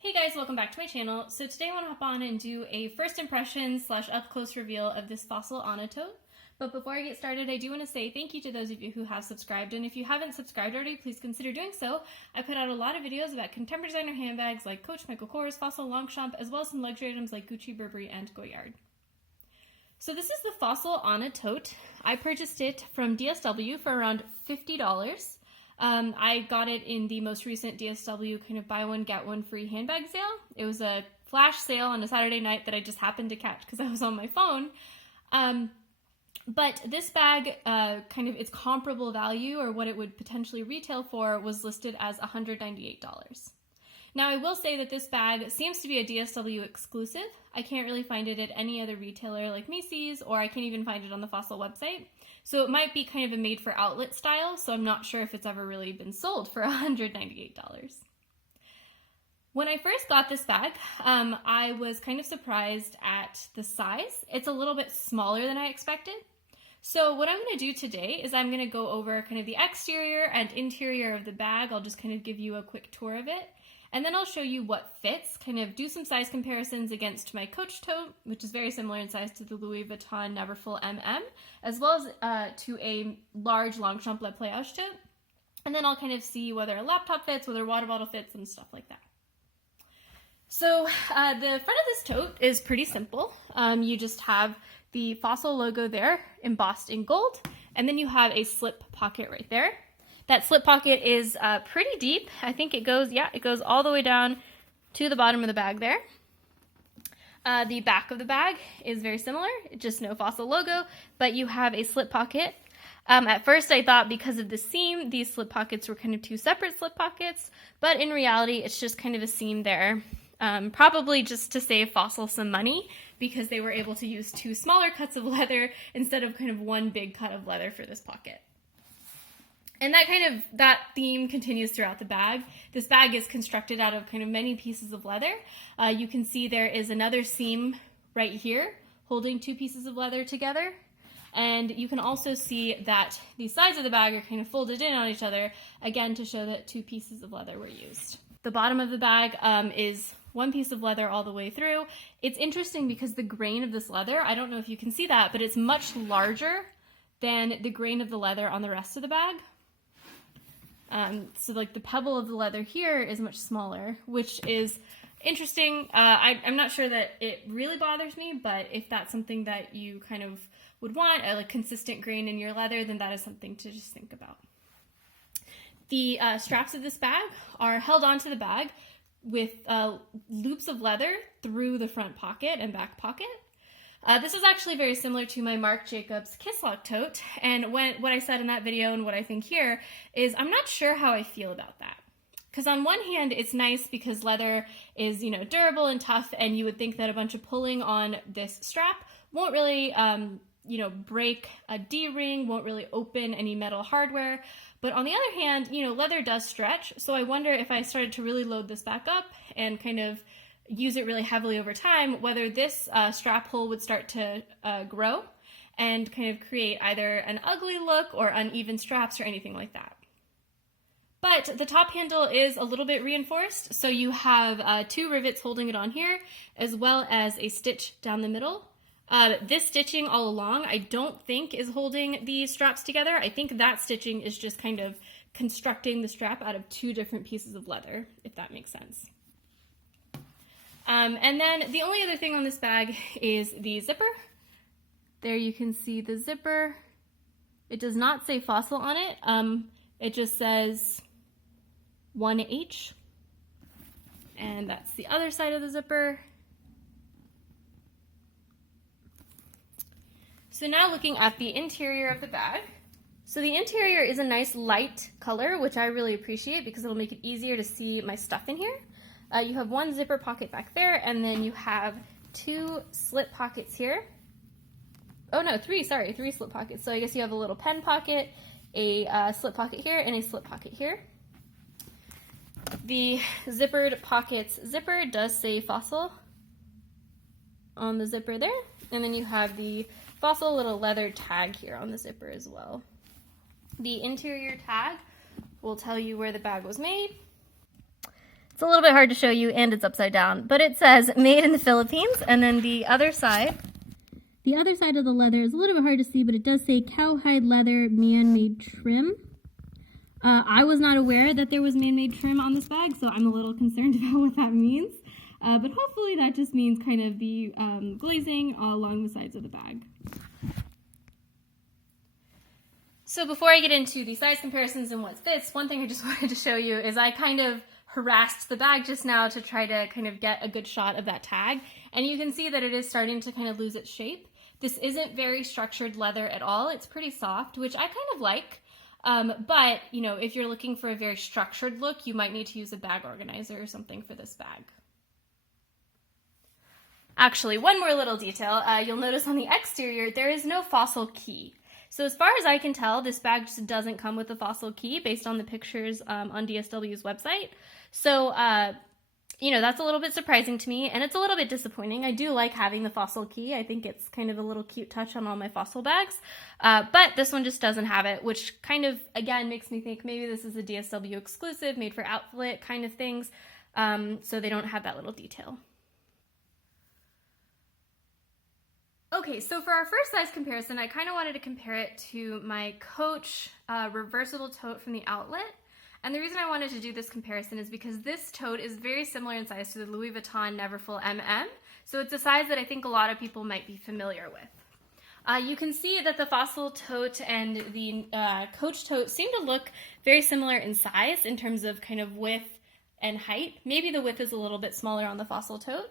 Hey guys, welcome back to my channel. So today I want to hop on and do a first impression / up close reveal of this Fossil Ana Tote. But before I get started, I do want to say thank you to those of you who have subscribed, and if you haven't subscribed already, please consider doing so. I put out a lot of videos about contemporary designer handbags like Coach, Michael Kors, Fossil, Longchamp, as well as some luxury items like Gucci, Burberry, and Goyard. So this is the Fossil Ana Tote. I purchased it from DSW for around $50. I got it in the most recent DSW kind of buy one, get one free handbag sale. It was a flash sale on a Saturday night that I just happened to catch because I was on my phone. But this bag, kind of its comparable value or what it would potentially retail for was listed as $198. Now I will say that this bag seems to be a DSW exclusive. I can't really find it at any other retailer like Macy's, or I can't even find it on the Fossil website. So it might be kind of a made for outlet style, so I'm not sure if it's ever really been sold for $198. When I first got this bag, I was kind of surprised at the size. It's a little bit smaller than I expected. So what I'm going to do today is I'm going to go over kind of the exterior and interior of the bag. I'll just kind of give you a quick tour of it. And then I'll show you what fits, kind of do some size comparisons against my Coach tote, which is very similar in size to the Louis Vuitton Neverfull MM, as well as to a large Longchamp Pliage tote. And then I'll kind of see whether a laptop fits, whether a water bottle fits, and stuff like that. So the front of this tote is pretty simple. You just have the Fossil logo there embossed in gold, and then you have a slip pocket right there. That slip pocket is pretty deep. I think it goes all the way down to the bottom of the bag there. The back of the bag is very similar, just no Fossil logo, but you have a slip pocket. At first I thought because of the seam, these slip pockets were kind of two separate slip pockets, but in reality it's just kind of a seam there. Probably just to save Fossil some money because they were able to use two smaller cuts of leather instead of kind of one big cut of leather for this pocket. And that theme continues throughout the bag. This bag is constructed out of kind of many pieces of leather. You can see there is another seam right here holding two pieces of leather together. And you can also see that the sides of the bag are kind of folded in on each other, again to show that two pieces of leather were used. The bottom of the bag is one piece of leather all the way through. It's interesting because the grain of this leather, I don't know if you can see that, but it's much larger than the grain of the leather on the rest of the bag. So like the pebble of the leather here is much smaller, which is interesting. I'm not sure that it really bothers me, but if that's something that you kind of would want, a consistent grain in your leather, then that is something to just think about. The straps of this bag are held onto the bag with loops of leather through the front pocket and back pocket. This is actually very similar to my Marc Jacobs Kiss Lock tote, and what I said in that video and what I think here is I'm not sure how I feel about that. Because on one hand, it's nice because leather is, durable and tough, and you would think that a bunch of pulling on this strap won't really, break a D-ring, won't really open any metal hardware. But on the other hand, leather does stretch, so I wonder if I started to really load this back up and kind of use it really heavily over time, whether this strap hole would start to grow and kind of create either an ugly look or uneven straps or anything like that. But the top handle is a little bit reinforced, so you have two rivets holding it on here, as well as a stitch down the middle. This stitching all along I don't think is holding these straps together. I think that stitching is just kind of constructing the strap out of two different pieces of leather, if that makes sense. And then the only other thing on this bag is the zipper. There you can see the zipper. It does not say Fossil on it. It just says 1H. And that's the other side of the zipper. So now looking at the interior of the bag. So the interior is a nice light color, which I really appreciate because it'll make it easier to see my stuff in here. You have one zipper pocket back there, and then you have two slip pockets here. Oh no, three slip pockets. So I guess you have a little pen pocket, a slip pocket here, and a slip pocket here. The zippered pocket's zipper does say Fossil on the zipper there, and then you have the Fossil little leather tag here on the zipper as well. The interior tag will tell you where the bag was made. It's a little bit hard to show you and it's upside down, but it says made in the Philippines, and then the other side of the leather is a little bit hard to see, but it does say cowhide leather man-made trim. I was not aware that there was man-made trim on this bag, so I'm a little concerned about what that means. But hopefully that just means kind of the glazing along the sides of the bag. So before I get into the size comparisons and what fits, one thing I just wanted to show you is I kind of harassed the bag just now to try to kind of get a good shot of that tag. And you can see that it is starting to kind of lose its shape. This isn't very structured leather at all. It's pretty soft, which I kind of like. But, you know, if you're looking for a very structured look, you might need to use a bag organizer or something for this bag. Actually, one more little detail. You'll notice on the exterior, there is no Fossil key. So as far as I can tell, this bag just doesn't come with a Fossil key based on the pictures on DSW's website. So, you know, that's a little bit surprising to me, and it's a little bit disappointing. I do like having the Fossil key. I think it's kind of a little cute touch on all my Fossil bags, but this one just doesn't have it, which kind of, again, makes me think maybe this is a DSW exclusive, made for outlet kind of things, so they don't have that little detail. Okay, so for our first size comparison, I kind of wanted to compare it to my Coach Reversible Tote from the outlet. And the reason I wanted to do this comparison is because this tote is very similar in size to the Louis Vuitton Neverfull MM. So it's a size that I think a lot of people might be familiar with. You can see that the Fossil tote and the Coach tote seem to look very similar in size in terms of kind of width and height. Maybe the width is a little bit smaller on the Fossil tote.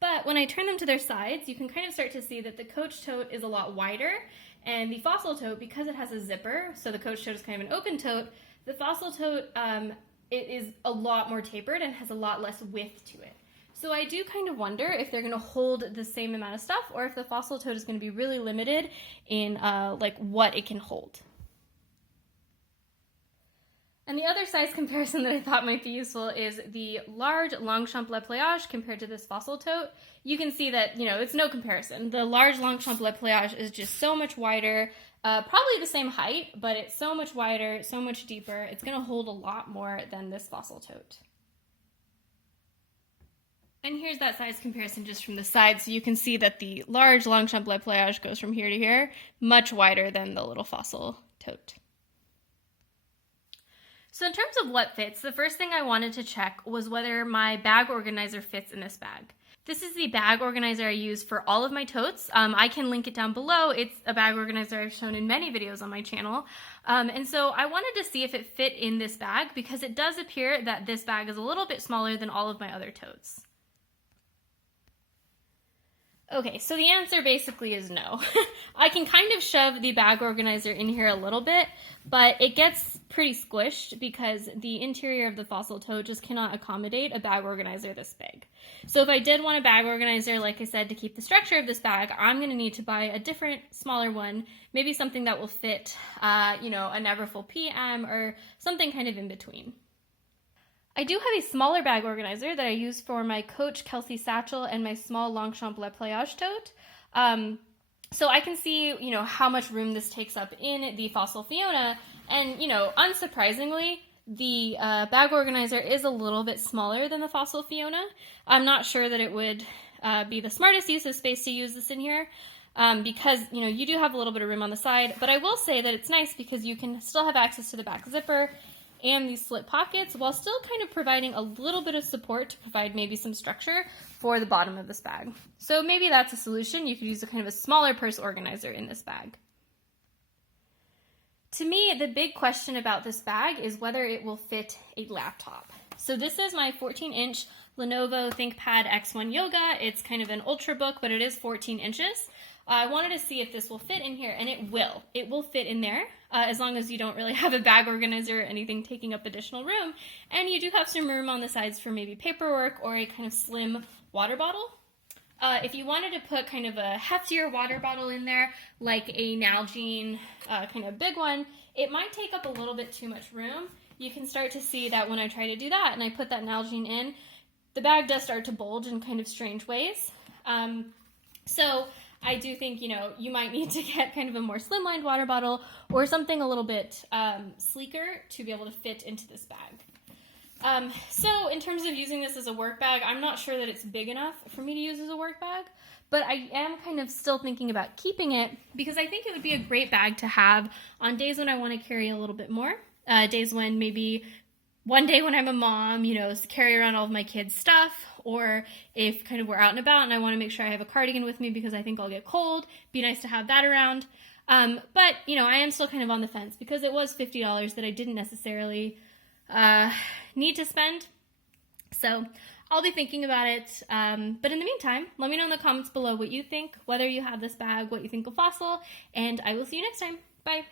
But when I turn them to their sides, you can kind of start to see that the Coach tote is a lot wider, and the Fossil tote, because it has a zipper, so the Coach tote is kind of an open tote, the Fossil tote it is a lot more tapered and has a lot less width to it. So I do kind of wonder if they're going to hold the same amount of stuff, or if the Fossil tote is going to be really limited in like what it can hold. And the other size comparison that I thought might be useful is the large Longchamp Pliage compared to this Fossil tote. You can see that, you know, it's no comparison. The large Longchamp Pliage is just so much wider, probably the same height, but it's so much wider, so much deeper. It's going to hold a lot more than this Fossil tote. And here's that size comparison just from the side, so you can see that the large Longchamp Pliage goes from here to here, much wider than the little Fossil tote. So in terms of what fits, the first thing I wanted to check was whether my bag organizer fits in this bag. This is the bag organizer I use for all of my totes. I can link it down below. It's a bag organizer I've shown in many videos on my channel. And so I wanted to see if it fit in this bag, because it does appear that this bag is a little bit smaller than all of my other totes. Okay, so the answer basically is no. I can kind of shove the bag organizer in here a little bit, but it gets pretty squished because the interior of the Fossil tote just cannot accommodate a bag organizer this big. So if I did want a bag organizer, like I said, to keep the structure of this bag, I'm going to need to buy a different, smaller one, maybe something that will fit, you know, a Neverfull PM or something kind of in between. I do have a smaller bag organizer that I use for my Coach Kelsey satchel and my small Longchamp Pliage tote. So I can see, you know, how much room this takes up in the Fossil Fiona, and, you know, unsurprisingly, the bag organizer is a little bit smaller than the Fossil Fiona. I'm not sure that it would be the smartest use of space to use this in here, because, you know, you do have a little bit of room on the side, but I will say that it's nice because you can still have access to the back zipper and these slit pockets while still kind of providing a little bit of support to provide maybe some structure for the bottom of this bag. So maybe that's a solution. You could use a kind of a smaller purse organizer in this bag. To me, the big question about this bag is whether it will fit a laptop. So this is my 14-inch Lenovo ThinkPad X1 Yoga. It's kind of an ultrabook, but it is 14 inches. I wanted to see if this will fit in here, and it will. It will fit in there, as long as you don't really have a bag organizer or anything taking up additional room. And you do have some room on the sides for maybe paperwork or a kind of slim water bottle. If you wanted to put kind of a heftier water bottle in there, like a Nalgene kind of big one, it might take up a little bit too much room. You can start to see that when I try to do that and I put that Nalgene in, the bag does start to bulge in kind of strange ways. So I do think, you know, you might need to get kind of a more slimlined water bottle or something a little bit sleeker to be able to fit into this bag. So in terms of using this as a work bag, I'm not sure that it's big enough for me to use as a work bag, but I am kind of still thinking about keeping it because I think it would be a great bag to have on days when I want to carry a little bit more, days when maybe one day when I'm a mom, you know, carry around all of my kids' stuff, or if kind of we're out and about and I want to make sure I have a cardigan with me because I think I'll get cold, be nice to have that around. But, you know, I am still kind of on the fence because it was $50 that I didn't necessarily need to spend. So I'll be thinking about it. But in the meantime, let me know in the comments below what you think, whether you have this bag, what you think of Fossil, and I will see you next time. Bye.